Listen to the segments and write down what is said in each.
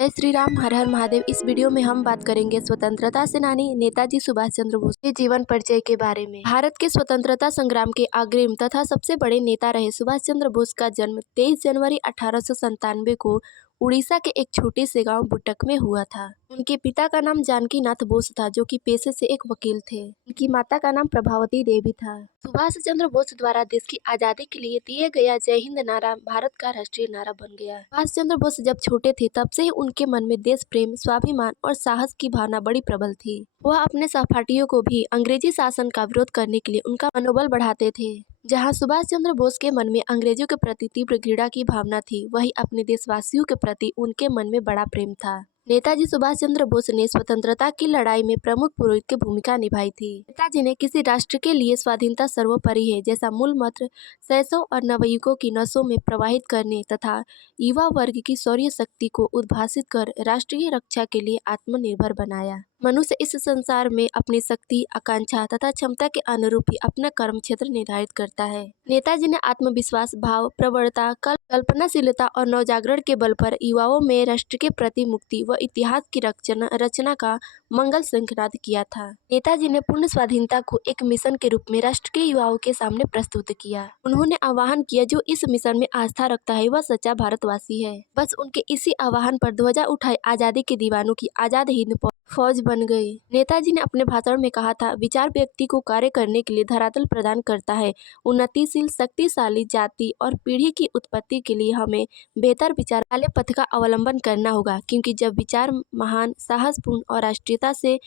जय श्री राम, हर हर महादेव। इस वीडियो में हम बात करेंगे स्वतंत्रता सेनानी नेताजी सुभाष चंद्र बोस के जीवन परिचय के बारे में। भारत के स्वतंत्रता संग्राम के अग्रिम तथा सबसे बड़े नेता रहे सुभाष चंद्र बोस का जन्म 23 जनवरी 1897 को उड़ीसा के एक छोटे से गांव बुटक में हुआ था। उनके पिता का नाम जानकी नाथ बोस था, जो कि पेशे से एक वकील थे। उनकी माता का नाम प्रभावती देवी था। सुभाष चंद्र बोस द्वारा देश की आजादी के लिए दिए गया जय हिंद नारा भारत का राष्ट्रीय नारा बन गया। सुभाष चंद्र बोस जब छोटे थे तब से ही उनके मन में देश प्रेम, स्वाभिमान और साहस की भावना बड़ी प्रबल थी। वह अपने सहपाठियों को भी अंग्रेजी शासन का विरोध करने के लिए उनका मनोबल बढ़ाते थे। जहां सुभाष चंद्र बोस के मन में अंग्रेजों के प्रति तीव्र घृणा की भावना थी, वहीं अपने देशवासियों के प्रति उनके मन में बड़ा प्रेम था। नेताजी सुभाष चंद्र बोस ने स्वतंत्रता की लड़ाई में प्रमुख पुरोहित की भूमिका निभाई थी। नेताजी ने किसी राष्ट्र के लिए स्वाधीनता सर्वोपरि है जैसा मूल मंत्र सैसों और नवयुवकों की नसों में प्रवाहित करने तथा युवा वर्ग की शौर्य शक्ति को उद्भासित कर राष्ट्रीय रक्षा के लिए आत्मनिर्भर बनाया। मनुष्य इस संसार में अपनी शक्ति, आकांक्षा तथा क्षमता के अनुरूप ही अपना कर्म क्षेत्र निर्धारित करता है। नेताजी ने आत्मविश्वास, भाव, प्रवणता, कल्पनाशीलता और नवजागरण के बल पर युवाओं में राष्ट्र के प्रति मुक्ति व इतिहास की रचना का मंगल शंखनाद किया था। नेताजी ने पूर्ण स्वाधीनता को एक मिशन के रूप में राष्ट्र के युवाओं के सामने प्रस्तुत किया। उन्होंने आह्वान किया, जो इस मिशन में आस्था रखता है वह सच्चा भारतवासी है। बस उनके इसी आह्वान पर ध्वजा उठाए आजादी के दीवानों की आजाद हिंद फौज बन गई। नेताजी ने अपने भाषण में कहा था, विचार व्यक्ति को कार्य करने के लिए धरातल प्रदान करता है। उन्नतिशील, शक्तिशाली जाति और पीढ़ी की उत्पत्ति के लिए हमें बेहतर विचार वाले पथ का अवलंबन करना होगा, क्योंकि जब विचार महान, साहसपूर्ण और राष्ट्रीयता से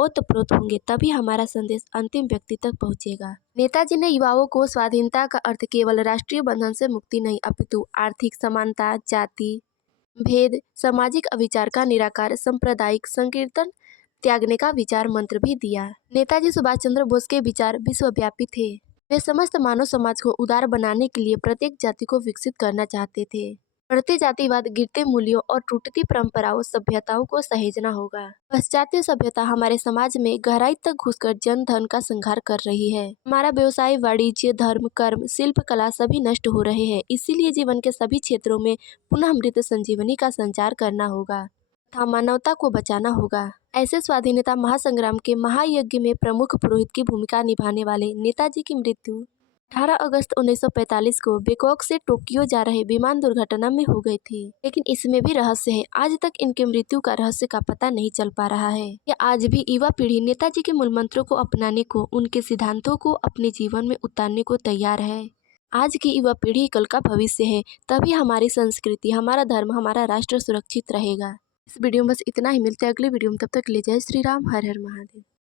ओतप्रोत होंगे तभी हमारा संदेश अंतिम व्यक्ति तक पहुंचेगा। नेताजी ने युवाओं को स्वाधीनता का अर्थ केवल राष्ट्रीय बंधन से मुक्ति नहीं, अपितु आर्थिक समानता, जाति भेद, सामाजिक अविचार का निराकार, सांप्रदायिक संकीर्तन त्यागने का विचार मंत्र भी दिया। नेताजी सुभाष चंद्र बोस के विचार विश्वव्यापी थे। वे समस्त मानव समाज को उदार बनाने के लिए प्रत्येक जाति को विकसित करना चाहते थे। बढ़ते जातिवाद, गिरते मूल्यों और टूटती परंपराओं, सभ्यताओं को सहेजना होगा। पाश्चात्य सभ्यता हमारे समाज में गहराई तक घुसकर जन धन का संहार कर रही है। हमारा व्यवसाय, वाणिज्य, धर्म, कर्म, शिल्प, कला सभी नष्ट हो रहे हैं। इसीलिए जीवन के सभी क्षेत्रों में पुनः मृत संजीवनी का संचार करना होगा तथा मानवता को बचाना होगा। ऐसे स्वाधीनता महासंग्राम के महायज्ञ में प्रमुख पुरोहित की भूमिका निभाने वाले नेताजी की मृत्यु 18 अगस्त 1945 को बैंकॉक से टोक्यो जा रहे विमान दुर्घटना में हो गई थी। लेकिन इसमें भी रहस्य है। आज तक इनके मृत्यु का रहस्य का पता नहीं चल पा रहा है। ये आज भी युवा पीढ़ी नेताजी के मूल मंत्रों को अपनाने को, उनके सिद्धांतों को अपने जीवन में उतारने को तैयार है। आज की युवा पीढ़ी कल का भविष्य है। तभी हमारी संस्कृति, हमारा धर्म, हमारा राष्ट्र सुरक्षित रहेगा। इस वीडियो में बस इतना ही। मिलते हैं अगले वीडियो में। तब तक के लिए जय श्री राम, हर हर महादेव।